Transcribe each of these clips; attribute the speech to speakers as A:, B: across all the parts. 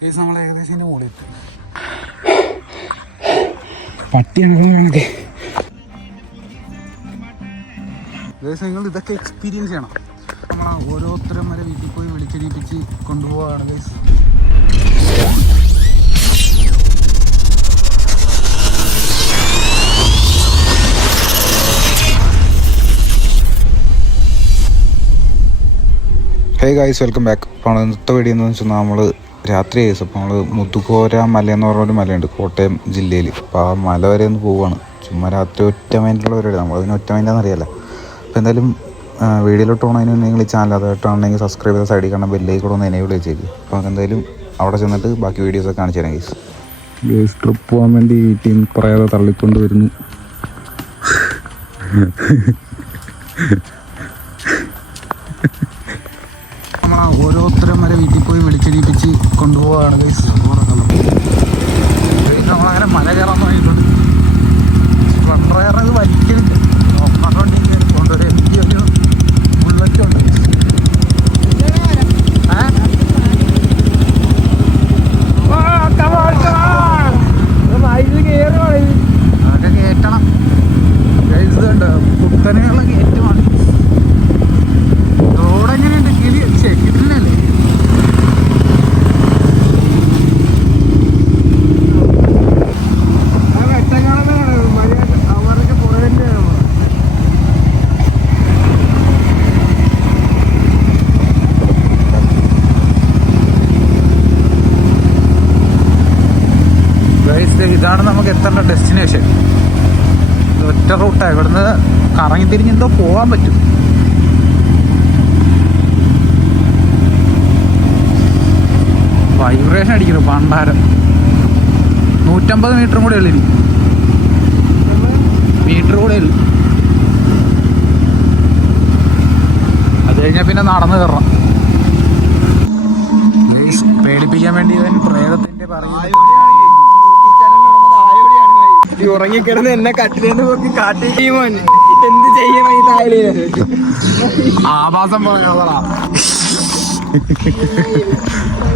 A: Case നമ്മൾ ഏകദേശം ഇതിന്റെ മുകളിൽ പട്ടിയാണ് ഗൈസ് നിങ്ങൾ ഇതൊക്കെ എക്സ്പീരിയൻസ് ചെയ്യണം. നമ്മൾ ഓരോരുത്തരും വരെ വീട്ടിൽ പോയി വിളിച്ചിരിപ്പിച്ച് കൊണ്ടുപോവാണ് guys hey guys welcome back അപ്പോൾ ഇന്നത്തെ വീഡിയോ എന്ന് വെച്ചാൽ നമ്മൾ രാത്രി ആയി. അപ്പോൾ നമ്മൾ മുതുകോര മല എന്ന് പറഞ്ഞൊരു മലയുണ്ട് കോട്ടയം ജില്ലയിൽ അപ്പോൾ ആ മല വരെ ഒന്ന് പോവുകയാണ് ചുമ്മാ രാത്രി ഒറ്റ മൈൻഡിലുള്ള പരിപാടി. നമ്മളതിന് ഒറ്റ മൈൻഡാന്ന് അറിയാലോ അപ്പോൾ എന്തായാലും വീഡിയോയിലോട്ട് പോകണതിന് നിങ്ങൾ ചാനൽ അതായിട്ടാണെങ്കിൽ സബ്സ്ക്രൈബ് ചെയ്ത സൈഡിൽ കാണാൻ ബെല്ലേക്ക് കൂടെ ഒന്ന് എനേബിൾ വെച്ചേക്ക്. അപ്പോൾ നമുക്ക് എന്തായാലും അവിടെ ചെന്നിട്ട് ബാക്കി വീഡിയോസൊക്കെ കാണിച്ചു തരാം ഗൈസ് ഗൈസ് ട്രിപ്പ് പോകാൻ വേണ്ടി ടീം പറയാതെ തള്ളിക്കൊണ്ട് വരുന്നു. ഓരോരുത്തരും വരെ വീട്ടിൽ പോയി വിളിച്ചെടിപ്പിച്ച് കൊണ്ടുപോവാണ് ഗൈസ് നമ്മളങ്ങനെ മല കയറാൻ തുടങ്ങിയിട്ടുണ്ട്. വളരെ വലിക്കരുത് നോക്കാൻ വേണ്ടി കൊണ്ടുവരും എനിക്ക് ഒരു ബുള്ളറ്റ് ഉണ്ട് ഏ? അതൊക്കെ കയറ്റണം ഗൈസ് ഇതുണ്ട് കുത്തനെയുള്ള കയറ്റമാണ് റോഡ് എങ്ങനെയുണ്ട് കിളി ശേ കിടിലല്ലേ ഗൈസ് ഇതാണ് എത്തേണ്ട ഡെസ്റ്റിനേഷൻ ഒറ്റ റൂട്ടാണ് ഇവിടുന്ന് കറങ്ങി തിരിഞ്ഞ് എന്തോ പോകാൻ പറ്റും. വൈബ്രേഷൻ അടിക്കുന്നു പണ്ടാരം നൂറ്റമ്പത് മീറ്ററും കൂടെ ഉള്ളു മീറ്റർ കൂടെ ഉള്ളു. അത് കഴിഞ്ഞാൽ പിന്നെ നടന്നു കയറണം പേടിപ്പിക്കാൻ വേണ്ടി ഇവൻ
B: ഉറങ്ങിക്കിടന്ന് എന്നെ കട്ടിലേന്ന് നോക്കി കാട്ടി മോൻ എന്ത് ചെയ്യണം ഈ താഴെ
A: ആഭാസം പറയാ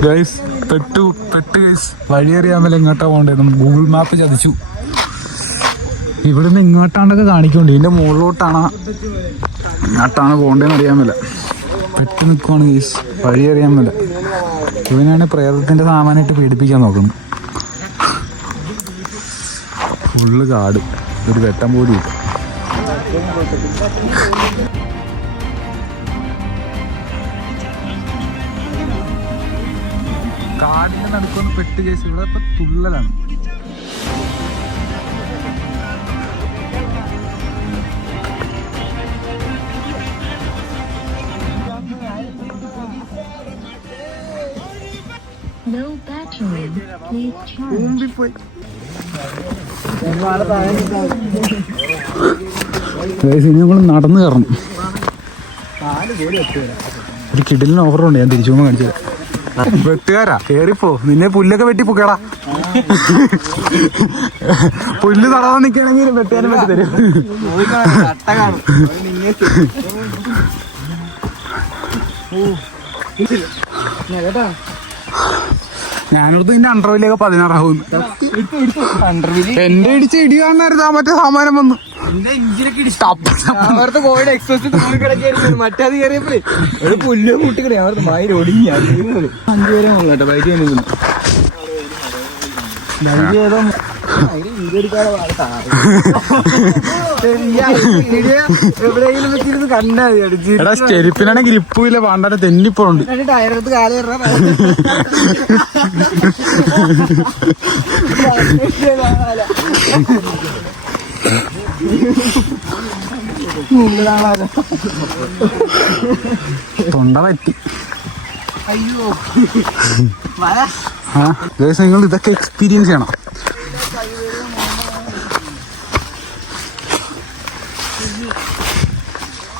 A: ഗൈസ് പെട്ടു പെട്ട് ഗൈസ് വഴിയറിയാമല്ലോ എങ്ങോട്ടാ പോകണ്ടേ? ഗൂഗിൾ മാപ്പ് ചതിച്ചു. ഇവിടുന്ന് ഇങ്ങോട്ടാണ്ടൊക്കെ കാണിക്കുന്നുണ്ട്. ഇതിന്റെ മുകളിലോട്ടാണ് ഇങ്ങോട്ടാണ് പോകണ്ടേന്ന് അറിയാൻ പെട്ടു പെട്ട് നിൽക്കുവാണ് ഗൈസ് വഴി അറിയാൻ മേല ഇവനാണ് പ്രേതത്തിന്റെ സാമാനായിട്ട് പീഡിപ്പിക്കാൻ നോക്കുന്നത്. ഫുള്ള് കാട്. ഒരു വെട്ടം പോലും ഇല്ല. കാടിന്റെ നടുക്കൊന്ന് പെട്ട് കേസ് ഇവിടെ ഇപ്പൊ തുള്ളലാണ്.
C: No battery.
A: ഇനി നമ്മൾ നടന്നു കയറണം. ഒരു കിടിലിന് ഓഫറുണ്ട് ഞാൻ തിരിച്ചു പോകുമ്പോൾ കാണിച്ചത് വെട്ടുകാരാ? കേറിപ്പോ. നിന്നെ പുല്ലൊക്കെ വെട്ടി പൊക്കടാ. പുല്ല് തടവാൻ നിക്കണെങ്കിൽ വെട്ടുകാരൻ വെട്ടി തരും.
B: കട്ട
A: ഞാനോട് നിന്റെ അണ്ടർവിലേക്ക് പതിനാറാവും എന്റെ ഇടിച്ച് ഇടി കാണാനായിരുന്നു ആ മറ്റേ സാമാനം വന്നു.
B: മറ്റേ കോവിഡ് എക്സ്പ്രസ് തൂങ്ങി കിടക്കായിരുന്നു മറ്റേത് കയറിയപ്പോഴേ ഒരു പുല്ല് മയിൽ ഒടിഞ്ഞു അഞ്ചു പേരെ വന്നു കേട്ടോ ബൈക്ക് വന്നിരുന്നു ബൈക്ക് ഏതോ
A: എടാ സ്റ്റെരിപ്പിനാണ് ഗ്രിപ്പും ഇല്ല പാണ്ടാനെ തെന്നിപ്പോണ്ട്
B: ടയറെടുത്ത് കാൽ
A: തൊണ്ട പറ്റി
B: അയ്യോ
A: നിങ്ങൾ ഇതൊക്കെ എക്സ്പീരിയൻസ് ചെയ്യണം.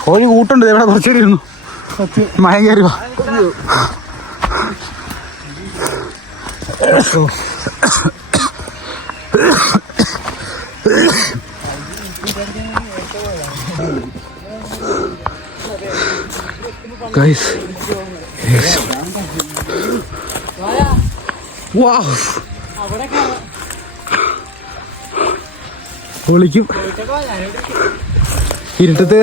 A: കോഴി കൂട്ടുണ്ട് ഇവിടെ കുറച്ചുകൂടി ഇരുന്നു. മയം കയറി ഗൈസ് പൊളിക്കും ഇരുട്ടത്ത്.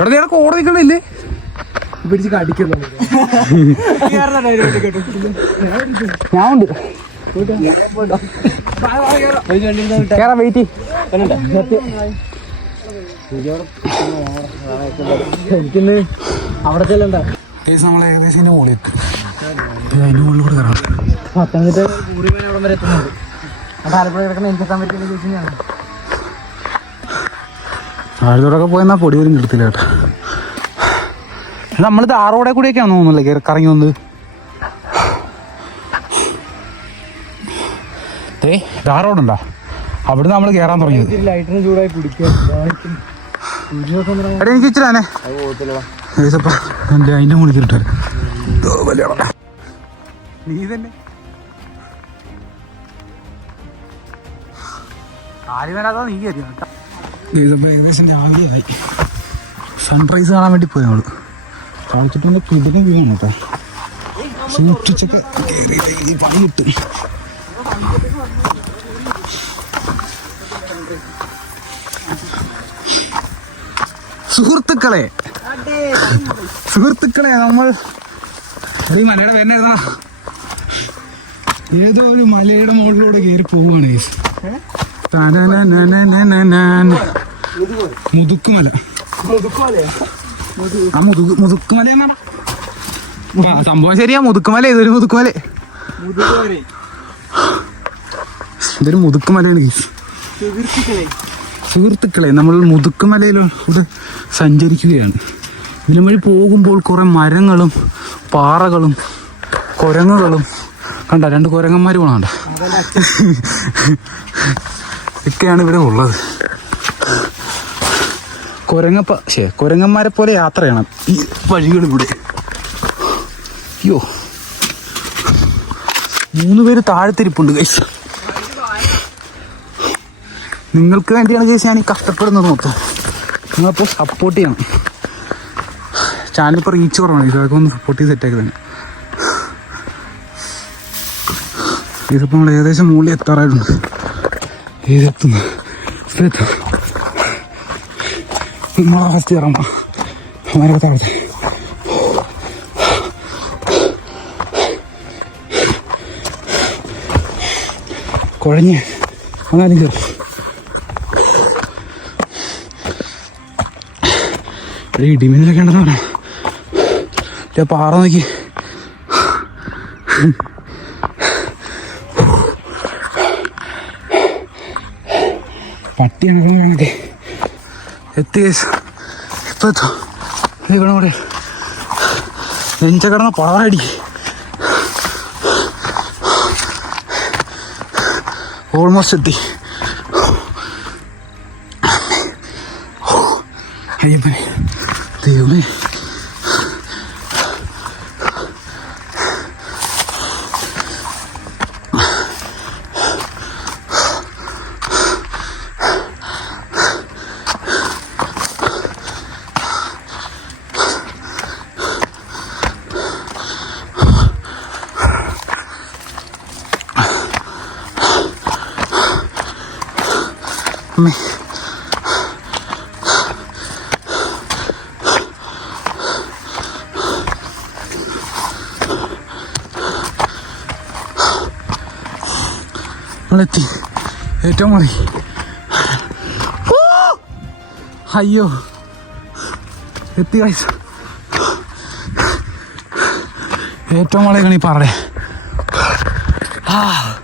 A: എടാ നീ നിൽക്കണില്ലേ
B: പിടിച്ച് കടിക്കുന്നു
A: ഞാൻ ഉണ്ട് കേറാ വെയിറ്റ്
B: എനിക്കിന്ന് അവിടെ ചെല്ലണ്ട.
A: ഏകദേശം അതിന്റെ മുകളിൽ അതിന്റെ കൂടെ കയറാം
B: പത്തനംതിട്ട അവിടെ വരെ എത്തുന്നുണ്ട് ആലപ്പുഴ
A: പോയെന്നാ പൊടി പോലും കിട്ടത്തില്ല കേട്ടോ. നമ്മൾ താറോടെ കൂടിയൊക്കെയാണ് തോന്നുന്നില്ലേ? കറങ്ങി വന്ന് ഏ താറോടുണ്ടോ അവിടുന്ന് നമ്മൾ
B: കേറാൻ
A: തുടങ്ങി എനിക്ക് ഇച്ചിരാനെ അതിന്റെ മുകളിൽ കിട്ടാൻ നീ തന്നെ. ഏകദേശം രാവിലെ ആയി സൺറൈസ് കാണാൻ വേണ്ടി പോയി ഞങ്ങൾ താഴ്ത്തിട്ട് വന്ന് കുതിര വ്യൂ ആണ് കേട്ടോ. സൂക്ഷിച്ചൊക്കെ കയറി സുഹൃത്തുക്കളെ സുഹൃത്തുക്കളെ നമ്മൾ ഒരു മലയുടെ പേരിനെ ഏതോ ഒരു മലയുടെ മുകളിലൂടെ കയറി പോവുകയാണ്. മുതുക്കുമല മുതുക്കുമല സംഭവം ശരിയാ മുതുക്കുമല ഇതൊരു മുതുക്കുമല ഇതൊരു മുതുക്കുമലയാണ്. സുഹൃത്തുക്കളെ നമ്മൾ മുതുക്കുമലയിലൂടെ സഞ്ചരിക്കുകയാണ് ഇതിനു വഴി പോകുമ്പോൾ കുറെ മരങ്ങളും പാറകളും കുരങ്ങുകളും കണ്ട രണ്ട് കുരങ്ങന്മാർ പോണണ്ട ഒക്കെയാണ് ഇവിടെ ഉള്ളത്. കുരങ്ങപ്പ ശേ കുരങ്ങന്മാരെ പോലെ യാത്ര ചെയ്യണം. ഈ വഴികളിലൂടെ അയ്യോ മൂന്ന് പേര് താഴെത്തിരിപ്പുണ്ട് കൈസ് നിങ്ങൾക്ക് വേണ്ടിയാണ് ചേച്ചി ഞാൻ ഈ കഷ്ടപ്പെടുന്നത് മൊത്തം. നിങ്ങളപ്പോൾ സപ്പോർട്ട് ചെയ്യണം. ചാനൽ ഇപ്പോൾ റീച്ച് കുറവാണ്. ഇതൊക്കെ ഒന്ന് സപ്പോർട്ട് ചെയ്ത് സെറ്റാക്കി തന്നെ ഇതിപ്പോൾ നമ്മൾ ഏകദേശം മുകളിൽ എത്താറായിട്ടുണ്ട്. ഏതെത്തുന്നു സ്ഥലത്ത് നമ്മളെ ഫസ്റ്റ് ഇറങ്ങാം അവരൊക്കെ താഴത്തെ കുഴഞ്ഞ് ഇടിമിന്നലൊക്കെ ഉണ്ടെന്ന് പറയാം പാറ നോക്കി പട്ടിയാണ് കാണട്ടെ എത്തി. ഇപ്പൊ ഇവിടെ കൂടെ നെഞ്ച കിടന്ന പാടി ഓൾമോസ്റ്റ് എത്തി. അയ്യപ്പനെ. ദൈവമേ. അമ്മേ നമ്മളെത്തി. ഏറ്റവും മതി. അയ്യോ. എത്തി കാഴ്ച ഏറ്റവും മളയാണ് ഈ ആ.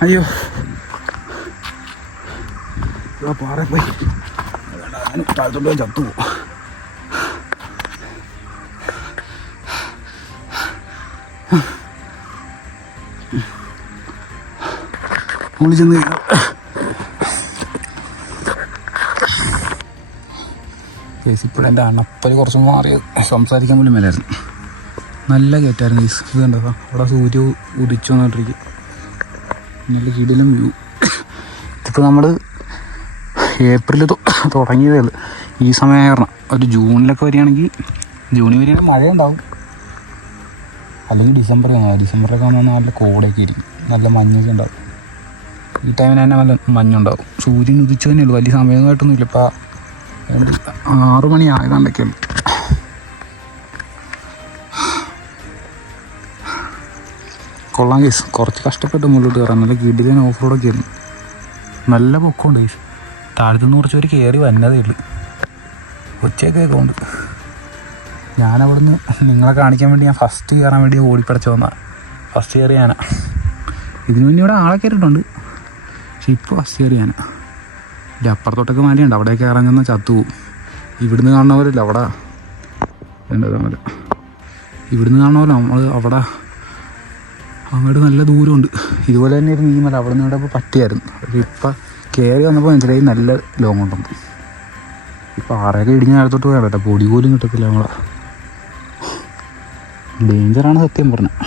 A: അയ്യോ. ആ പാറ പോയി. ഞാൻ താഴത്തോട്ട് പോയി ചത്തു പോകും കേസ് ഇപ്പോഴും എന്റെ അണപ്പൽ കുറച്ച് മാറി സംസാരിക്കാൻ പോലും മേലായിരുന്നു. നല്ല കയറ്റായിരുന്നു കേസ് ഇത് കണ്ടതാ അവിടെ സൂര്യ ഉദിച്ചു വന്നിട്ടിരിക്കും നല്ല കിടിലും വ്യൂ ഇതിപ്പോൾ നമ്മൾ ഏപ്രിൽ തുടങ്ങിയതേ ഈ സമയം കാരണം. ഒരു ജൂണിലൊക്കെ വരികയാണെങ്കിൽ ജൂണിൽ വരികയാണെങ്കിൽ മഴ ഉണ്ടാവും അല്ലെങ്കിൽ ഡിസംബർ ഡിസംബറിലൊക്കെ വന്നാൽ നല്ല കോടയൊക്കെ ഇരിക്കും നല്ല മഞ്ഞൊക്കെ ഉണ്ടാവും. ഈ ടൈമിന് തന്നെ നല്ല മഞ്ഞുണ്ടാവും. സൂര്യൻ ഉദിച്ചു തന്നെയുള്ളൂ വലിയ സമയമായിട്ടൊന്നുമില്ല ഇപ്പം അതുകൊണ്ട് ആറു മണി ആയതാണ്ടൊക്കെയുള്ളൂ കൊള്ളാം കേസ് കുറച്ച് കഷ്ടപ്പെട്ട് മുകളിലോട്ട് കയറാം. നല്ല കിടിലൻ ഓഫ് റോഡൊക്കെ ആയിരുന്നു. നല്ല പൊക്കമുണ്ട് കേസ് താഴത്തുനിന്ന് കുറച്ച് പേര് കയറി വന്നതേ ഉള്ളൂ. ഉച്ചയൊക്കെ കൊണ്ട് ഞാനവിടുന്ന് നിങ്ങളെ കാണിക്കാൻ വേണ്ടി ഞാൻ ഫസ്റ്റ് കയറാൻ വേണ്ടി ഓടിപ്പടച്ച് വന്ന ഫസ്റ്റ് കയറി ഞാനാ. ഇതിനു മുന്നേ ഇവിടെ ആളെ കയറിയിട്ടുണ്ട്. പക്ഷെ ഇപ്പോൾ ഫസ്റ്റ് കയറി ഞാനാ. ഇതിന്റെ അപ്പുറത്തോട്ടൊക്കെ മലയുണ്ട്. അവിടെ കയറാൻ ചെന്നാൽ ചത്തു പോകും ഇവിടുന്ന് കാണുന്നവരല്ല അവിടെ. മല ഇവിടുന്ന് കാണുമല്ലോ നമ്മൾ അവിടെ അങ്ങോട്ട് നല്ല ദൂരമുണ്ട്. ഇതുപോലെ തന്നെ ആയിരുന്നു ഈ മല അവിടെ നിന്ന് ഇവിടെ പറ്റിയായിരുന്നു. ഇപ്പം കയറി വന്നപ്പോൾ മനസ്സിലായി നല്ല ലോങ് ഉണ്ടെന്ന് ഇപ്പം ആറൊക്കെ ഇടിഞ്ഞ കാലത്തോട്ട് പോയാൽ കേട്ടോ പൊടി പോലും കിട്ടത്തില്ല നമ്മളെ. ഡേഞ്ചറാണ് സത്യം പറഞ്ഞത്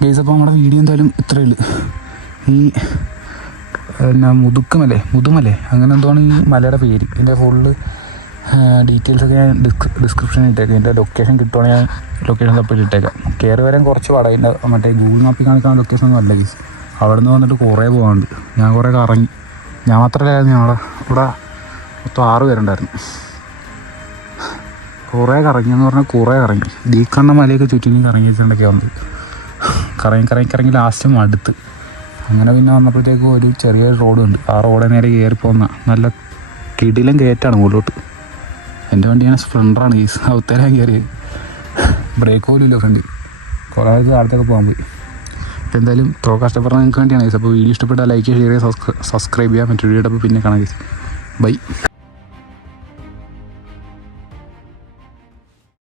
A: ഗൈസ് അപ്പോൾ നമ്മുടെ വീഡിയോ എന്തായാലും ഇത്രയേ ഉള്ളൂ. ഈ പിന്നെ മുതുക്കുമല്ലേ? മുതുമല്ലേ? അങ്ങനെ എന്തോ ഈ മലയുടെ പേര്. ഇതിന്റെ ഫുള്ള് ഡീറ്റെയിൽസ് ഒക്കെ ഞാൻ ഡിസ്ക് ഡിസ്ക്രിപ്ഷനിൽ ഇട്ടേക്കാം. എന്റെ ലൊക്കേഷൻ കിട്ടുവാണെങ്കിൽ ഞാൻ ലൊക്കേഷൻ തപ്പിൽ ഇട്ടേക്കാം കയറി വരാൻ കുറച്ച് വടയുണ്ട്. മറ്റേ ഗൂഗിൾ മാപ്പിൽ കാണിക്കാൻ ലൊക്കേഷൻ ഒന്നും അല്ല ഗീസ് അവിടെ നിന്ന് വന്നിട്ട് കുറേ പോകാനുണ്ട് ഞാൻ കുറേ കറങ്ങി. ഞാൻ മാത്രമല്ലായിരുന്നു ഞങ്ങളെ ഇവിടെ മൊത്തം ആറ് പേരുണ്ടായിരുന്നു. കുറേ കറങ്ങി എന്ന് പറഞ്ഞാൽ കുറേ കറങ്ങി. ഡീക്കണ്ണ മലയൊക്കെ ചുറ്റിനും കറങ്ങി വെച്ചിട്ടുണ്ടൊക്കെ വന്നത്. കറങ്ങി കറങ്ങി കറങ്ങി ലാസ്റ്റ് മടുത്ത് അങ്ങനെ പിന്നെ വന്നപ്പോഴത്തേക്കും ഒരു ചെറിയ റോഡുണ്ട് ആ റോഡ് നേരെ കയറി പോകുന്ന നല്ല കിടിലം കയറ്റാണ് മുകളിലോട്ട്. എന്റെ വണ്ടിയാണ് സ്പ്ലെൻഡറാണ് ഈ ഉത്തരം കയറിയത് ബ്രേക്ക് പോലും ഇല്ല ഫ്രണ്ട് കുറേ ആൾക്ക് താഴത്തൊക്കെ പോകാൻ പോയി. അപ്പോൾ എന്തായാലും ഇത്ര കഷ്ടപ്പെടുന്ന നിങ്ങൾക്ക് വേണ്ടിയാണ്. അപ്പോൾ വീഡിയോ ഇഷ്ടപ്പെട്ടാൽ ലൈക്ക് ഷെയർ ചെയ്യുക സബ്സ്ക്രൈബ് ചെയ്യുക മറ്റൊരു വീഡിയോ പിന്നെ കാണാം ബൈ